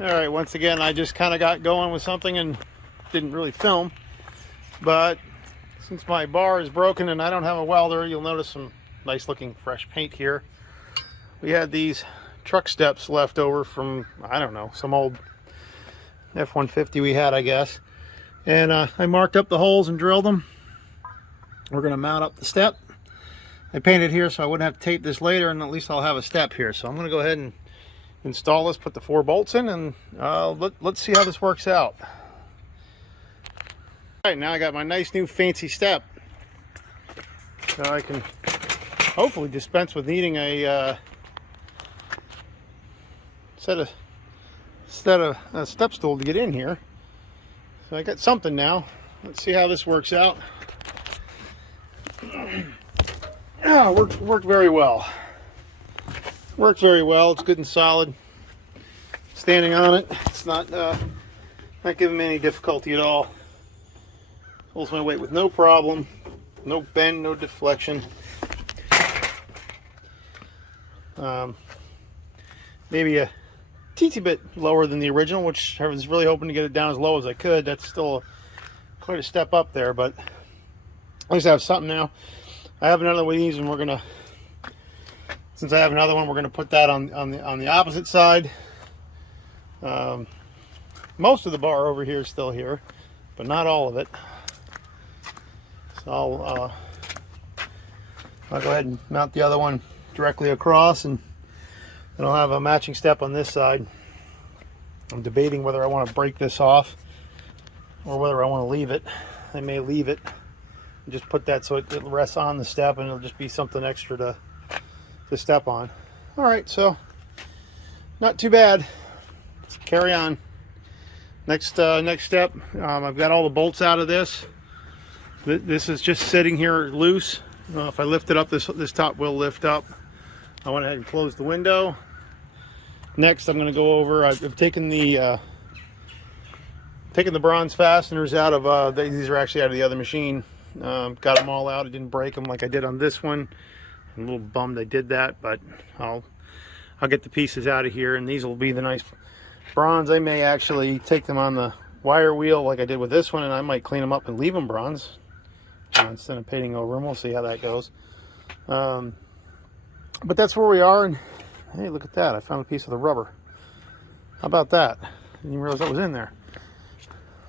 Alright, once again, I just kind of got going with something and didn't really film. But since my bar is broken and I don't have a welder, you'll notice some nice looking fresh paint here. We had these truck steps left over from, I don't know, some old F-150 we had, I guess. And I marked up the holes and drilled them. We're going to mount up the step. I painted here so I wouldn't have to tape this later, and at least I'll have a step here. So I'm going to go ahead and install this, put the 4 bolts in, and let's see how this works out. Alright, now I got my nice new fancy step. So I can hopefully dispense with needing a set of step stool to get in here. So I got something now. Let's see how this works out. Oh, worked very well. Worked very well. It's good and solid. Standing on it, it's not giving me any difficulty at all. Holds my weight with no problem. No bend, no deflection. Maybe a teensy bit lower than the original, which I was really hoping to get it down as low as I could. That's still quite a step up there, but at least I have something now. I have another one of these, and we're gonna, since I have another one, we're gonna put that on the opposite side. Most of the bar over here is still here, but not all of it. So I'll go ahead and mount the other one directly across, and then I'll have a matching step on this side. I'm debating whether I want to break this off or whether I want to leave it. I may leave it and just put that so it rests on the step, and it'll just be something extra to step on. All right, so not too bad. Let's carry on. Next step, I've got all the bolts out of this. This is just sitting here loose. If I lift it up, this top will lift up. I went ahead and closed the window. Next, I'm going to go over. I've taken the bronze fasteners out of. These are actually out of the other machine. Got them all out. I didn't break them like I did on this one. I'm a little bummed I did that, but I'll get the pieces out of here, and these will be the nice bronze. I may actually take them on the wire wheel like I did with this one, and I might clean them up and leave them bronze instead of painting over them. We'll see how that goes. But that's where we are, and hey, look at that. I found a piece of the rubber. How about that? I didn't even realize that was in there.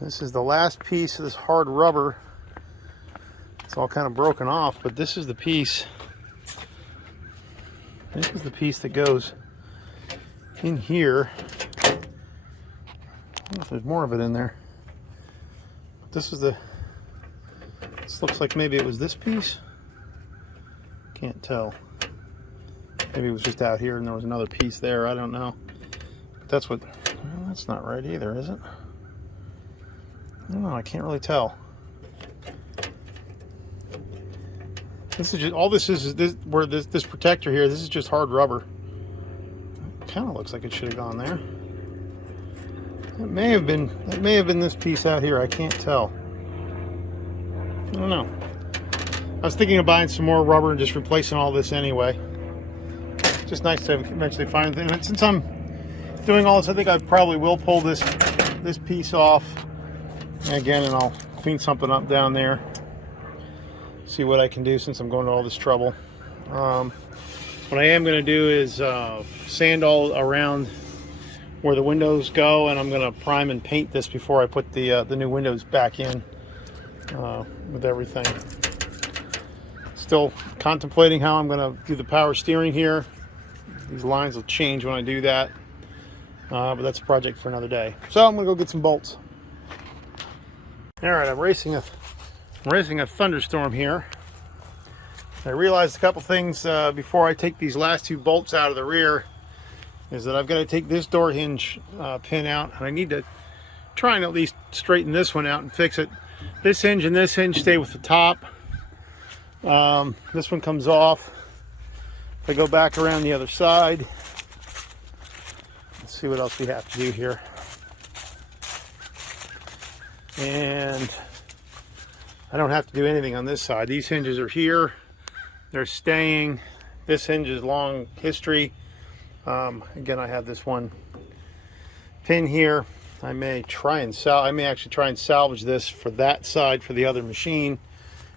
This is the last piece of this hard rubber. It's all kind of broken off, but this is the piece. This is the piece that goes in here. I don't know if there's more of it in there. But this looks like maybe it was this piece. Can't tell. Maybe it was just out here and there was another piece there. I don't know. But that's what. Well, that's not right either, is it? I don't know. I can't really tell. This is just all. This is where this protector here. This is just hard rubber. It kind of looks like it should have gone there. It may have been. It may have been this piece out here. I can't tell. I don't know. I was thinking of buying some more rubber and just replacing all this anyway. Just nice to eventually find it. And since I'm doing all this, I think I probably will pull this piece off again, and I'll clean something up down there. See what I can do since I'm going to all this trouble. What I am going to do is sand all around where the windows go, and I'm going to prime and paint this before I put the new windows back in with everything. Still contemplating how I'm going to do the power steering here. These lines will change when I do that, but that's a project for another day. So I'm going to go get some bolts. All right, I'm racing a thunderstorm here. I realized a couple things before I take these last 2 bolts out of the rear, is that I've got to take this door hinge pin out, and I need to try and at least straighten this one out and fix it. This hinge and this hinge stay with the top. This one comes off. If I go back around the other side, let's see what else we have to do here. And I don't have to do anything on this side. These hinges are here. They're staying. This hinge is long history. Again, I have this one pin here. I may actually try and salvage this for that side for the other machine,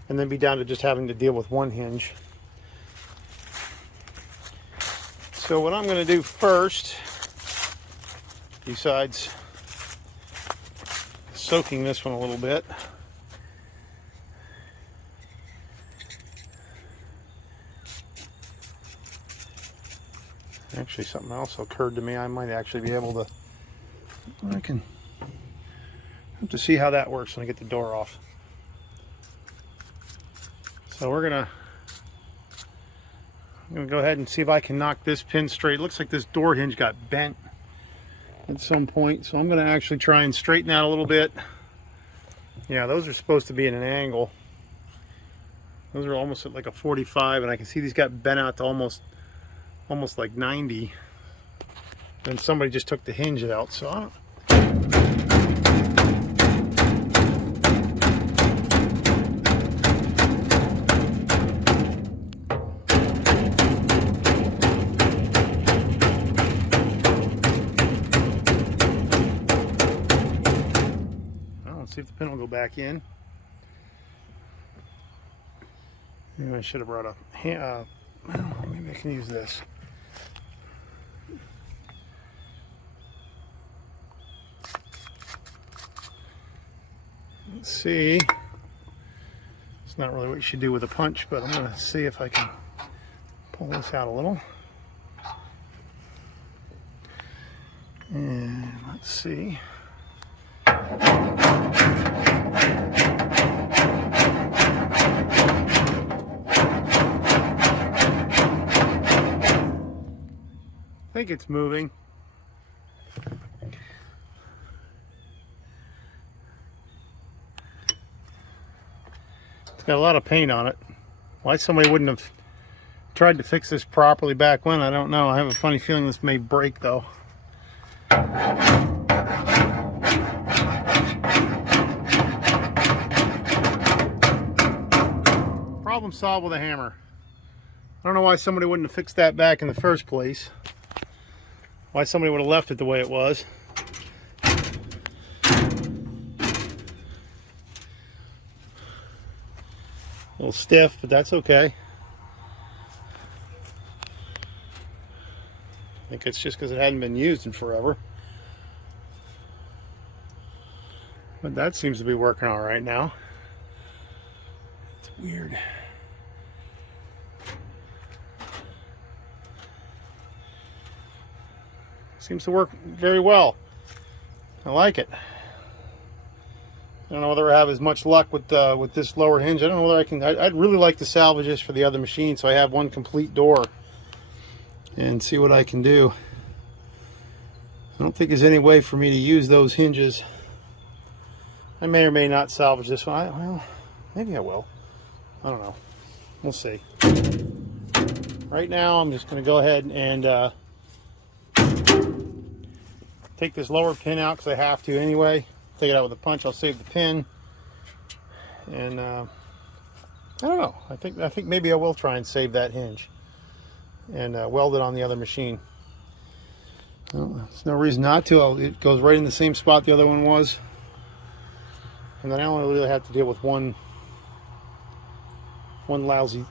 and then be down to just having to deal with one hinge. So what I'm going to do first, besides soaking this one a little bit, actually something else occurred to me. I might actually be able to, I can have to see how that works when I get the door off. So I'm gonna go ahead and see if I can knock this pin straight. It looks like this door hinge got bent at some point, so I'm gonna actually try and straighten that a little bit. Yeah, those are supposed to be at an angle. Those are almost at like a 45, and I can see these got bent out to almost like 90. Then somebody just took the hinge out, so I don't. Let's see if the pin will go back in. Maybe I should have brought a hand. I don't know, maybe I can use this. Let's see. It's not really what you should do with a punch, but I'm going to see if I can pull this out a little. And let's see. I think it's moving. It's got a lot of paint on it. Why somebody wouldn't have tried to fix this properly back when, I don't know. I have a funny feeling this may break though. Problem solved with a hammer. I don't know why somebody wouldn't have fixed that back in the first place. Why somebody would have left it the way it was. A little stiff, but that's okay. I think it's just because it hadn't been used in forever. But that seems to be working all right now. It's weird. Seems to work very well. I like it. I don't know whether I have as much luck with this lower hinge. I don't know whether I can. I'd really like to salvage this for the other machine, so I have one complete door, and see what I can do. I don't think there's any way for me to use those hinges. I may or may not salvage this one. Well, maybe I will. I don't know. We'll see. Right now, I'm just going to go ahead and take this lower pin out because I have to anyway. Take it out with a punch. I'll save the pin. And I don't know. I think maybe I will try and save that hinge and weld it on the other machine. Well, there's no reason not to. It goes right in the same spot the other one was. And then I only really have to deal with one lousy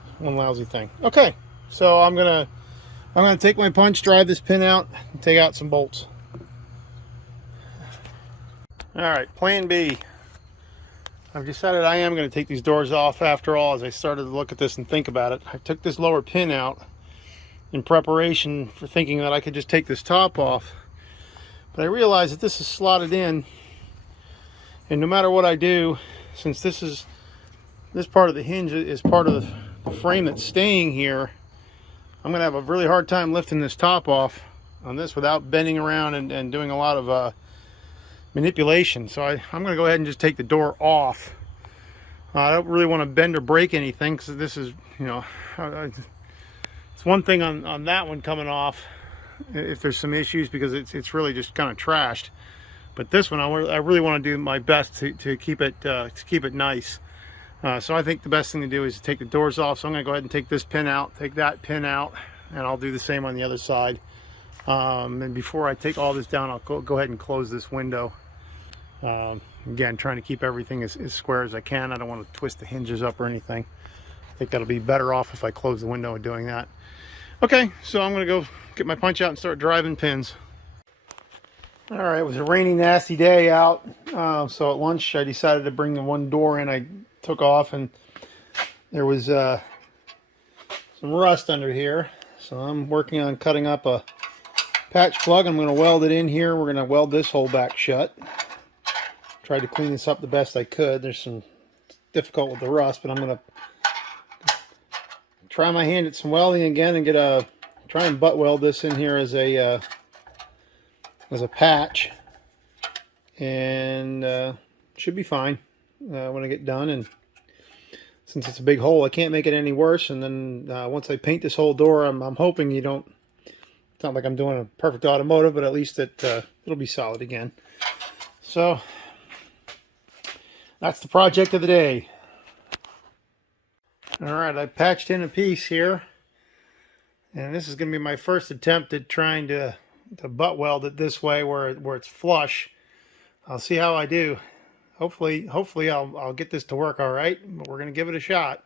thing. Okay, so I'm gonna take my punch, drive this pin out, and take out some bolts. All right, plan B. I've decided I am going to take these doors off after all. As I started to look at this and think about it, I took this lower pin out in preparation for thinking that I could just take this top off. But I realized that this is slotted in, and no matter what I do, since this part of the hinge is part of the frame that's staying here, I'm going to have a really hard time lifting this top off on this without bending around and doing a lot of manipulation. So I'm going to go ahead and just take the door off. I don't really want to bend or break anything because this is, you know, it's one thing on that one coming off if there's some issues, because it's really just kind of trashed. But this one, I really want to do my best to keep it nice. So I think the best thing to do is to take the doors off. So I'm going to go ahead and take this pin out, take that pin out, and I'll do the same on the other side. And before I take all this down, I'll go ahead and close this window. Again, trying to keep everything as square as I can. I don't want to twist the hinges up or anything. I think that'll be better off if I close the window and doing that. Okay, so I'm going to go get my punch out and start driving pins. All right, it was a rainy, nasty day out. So at lunch, I decided to bring the one door in. I took off, and there was some rust under here. So I'm working on cutting up a patch plug. I'm going to weld it in here. We're going to weld this hole back shut. Tried to clean this up the best I could. There's some difficult with the rust, but I'm going to try my hand at some welding again and try and butt weld this in here as a patch, and should be fine when I get done. And since it's a big hole, I can't make it any worse. And then once I paint this whole door, I'm hoping you don't. It's not like I'm doing a perfect automotive, but at least it'll be solid again. So that's the project of the day. All right, I patched in a piece here, and this is going to be my first attempt at trying to butt weld it this way where it's flush. I'll see how I do. Hopefully I'll get this to work all right, but we're going to give it a shot.